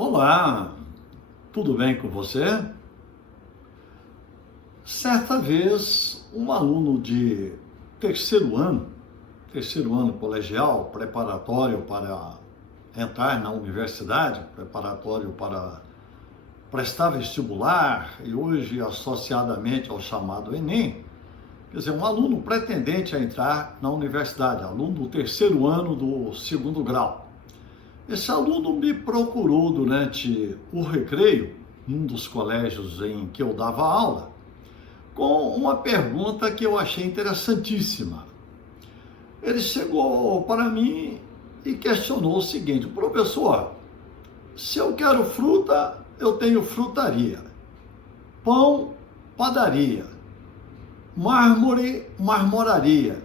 Olá, tudo bem com você? Certa vez, um aluno de terceiro ano colegial, preparatório para entrar na universidade, preparatório para prestar vestibular e hoje associadamente ao chamado Enem, quer dizer, um aluno pretendente a entrar na universidade, aluno do terceiro ano do segundo grau. Esse aluno me procurou durante o recreio, num dos colégios em que eu dava aula, com uma pergunta que eu achei interessantíssima. Ele chegou para mim e questionou o seguinte: professor, se eu quero fruta, eu tenho frutaria, pão, padaria, mármore, marmoraria,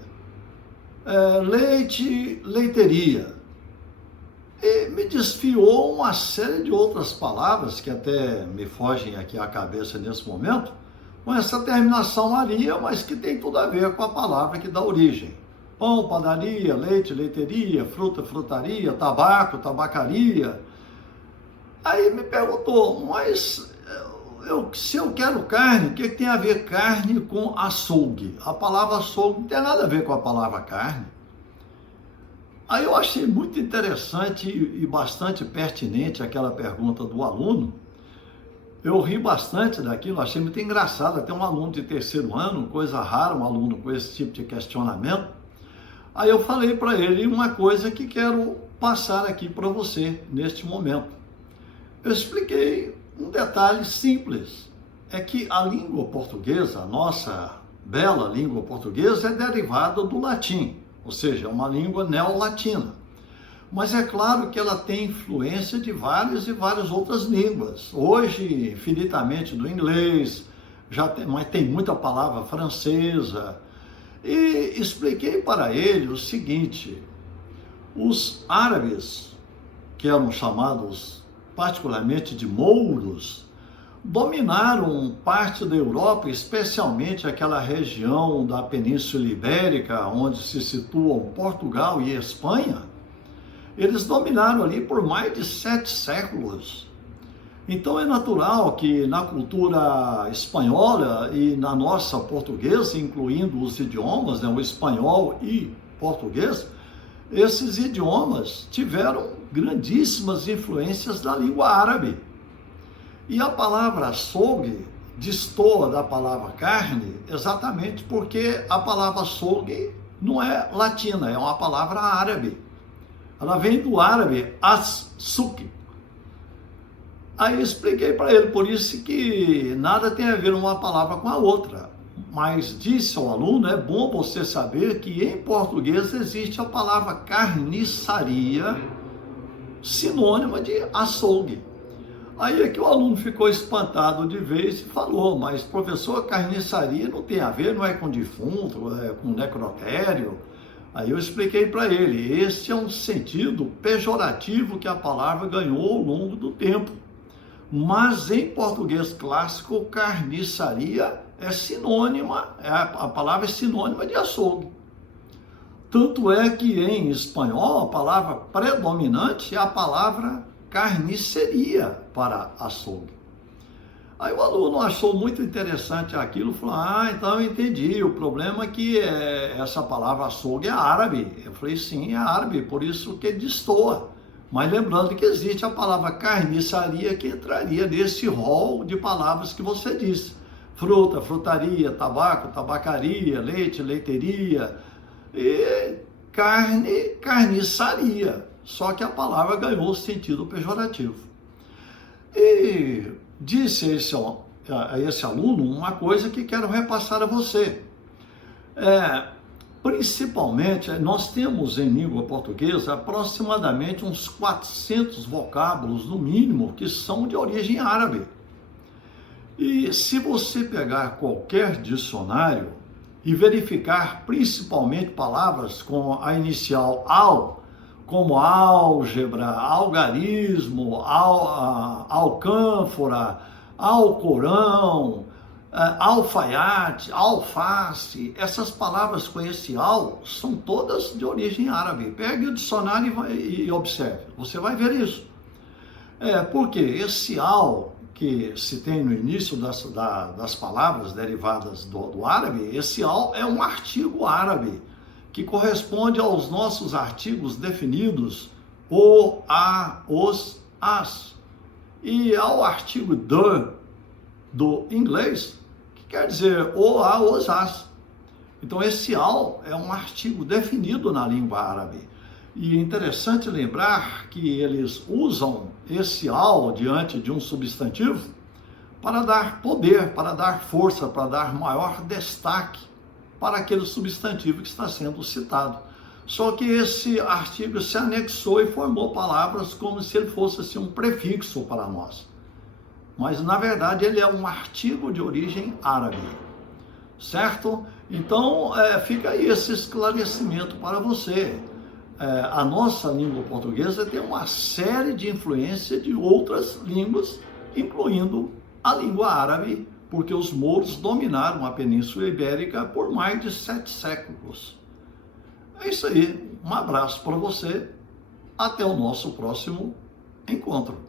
leite, leiteria. E me desfiou uma série de outras palavras que até me fogem aqui à cabeça nesse momento, com essa terminação aria, mas que tem tudo a ver com a palavra que dá origem. Pão, padaria, leite, leiteria, fruta, frutaria, tabaco, tabacaria. Aí me perguntou, mas se eu quero carne, o que tem a ver carne com açougue? A palavra açougue não tem nada a ver com a palavra carne. Aí eu achei muito interessante e bastante pertinente aquela pergunta do aluno. Eu ri bastante daquilo, achei muito engraçado, até um aluno de terceiro ano, coisa rara, um aluno com esse tipo de questionamento. Aí eu falei para ele uma coisa que quero passar aqui para você neste momento. Eu expliquei um detalhe simples, é que a língua portuguesa, a nossa bela língua portuguesa, é derivada do latim. Ou seja, é uma língua neolatina. Mas é claro que ela tem influência de várias e várias outras línguas. Hoje, infinitamente do inglês, mas tem muita palavra francesa. E expliquei para ele o seguinte: os árabes, que eram chamados particularmente de mouros, dominaram parte da Europa, especialmente aquela região da Península Ibérica, onde se situam Portugal e Espanha. Eles dominaram ali por mais de 7 séculos. Então é natural que na cultura espanhola e na nossa portuguesa, incluindo os idiomas, o espanhol e português, esses idiomas tiveram grandíssimas influências da língua árabe. E a palavra açougue destoa da palavra carne exatamente porque a palavra açougue não é latina, é uma palavra árabe. Ela vem do árabe as-suk. Aí expliquei para ele, por isso que nada tem a ver uma palavra com a outra. Mas disse ao aluno, é bom você saber que em português existe a palavra carniçaria, sinônima de açougue. Aí é que o aluno ficou espantado de vez e falou, mas professor, carniçaria não tem a ver, não é com defunto, é com necrotério. Aí eu expliquei para ele, esse é um sentido pejorativo que a palavra ganhou ao longo do tempo. Mas em português clássico, carniçaria é sinônima, a palavra é sinônima de açougue. Tanto é que em espanhol a palavra predominante é a palavra carniceria para açougue. Aí o aluno achou muito interessante aquilo, falou, então eu entendi, o problema é que essa palavra açougue é árabe. Eu falei, sim, é árabe, por isso que destoa. Mas lembrando que existe a palavra carniçaria que entraria nesse rol de palavras que você disse. Fruta, frutaria, tabaco, tabacaria, leite, leiteria, e carne, carniçaria. Só que a palavra ganhou o sentido pejorativo. E disse a esse aluno uma coisa que quero repassar a você. Principalmente, nós temos em língua portuguesa aproximadamente uns 400 vocábulos, no mínimo, que são de origem árabe. E se você pegar qualquer dicionário e verificar principalmente palavras com a inicial al, como álgebra, algarismo, alcânfora, alcorão, alfaiate, alface, essas palavras com esse al são todas de origem árabe. Pegue o dicionário e observe, você vai ver isso. Porque esse al que se tem no início das palavras derivadas do árabe, esse al é um artigo árabe, que corresponde aos nossos artigos definidos, o, a, os, as. E ao artigo do inglês, que quer dizer o, a, os, as. Então esse al é um artigo definido na língua árabe. E é interessante lembrar que eles usam esse al diante de um substantivo para dar poder, para dar força, para dar maior destaque para aquele substantivo que está sendo citado. Só que esse artigo se anexou e formou palavras como se ele fosse assim, um prefixo para nós. Mas, na verdade, ele é um artigo de origem árabe, certo? Então, fica aí esse esclarecimento para você. A nossa língua portuguesa tem uma série de influência de outras línguas, incluindo a língua árabe, porque os mouros dominaram a Península Ibérica por mais de 7 séculos. É isso aí, um abraço para você, até o nosso próximo encontro.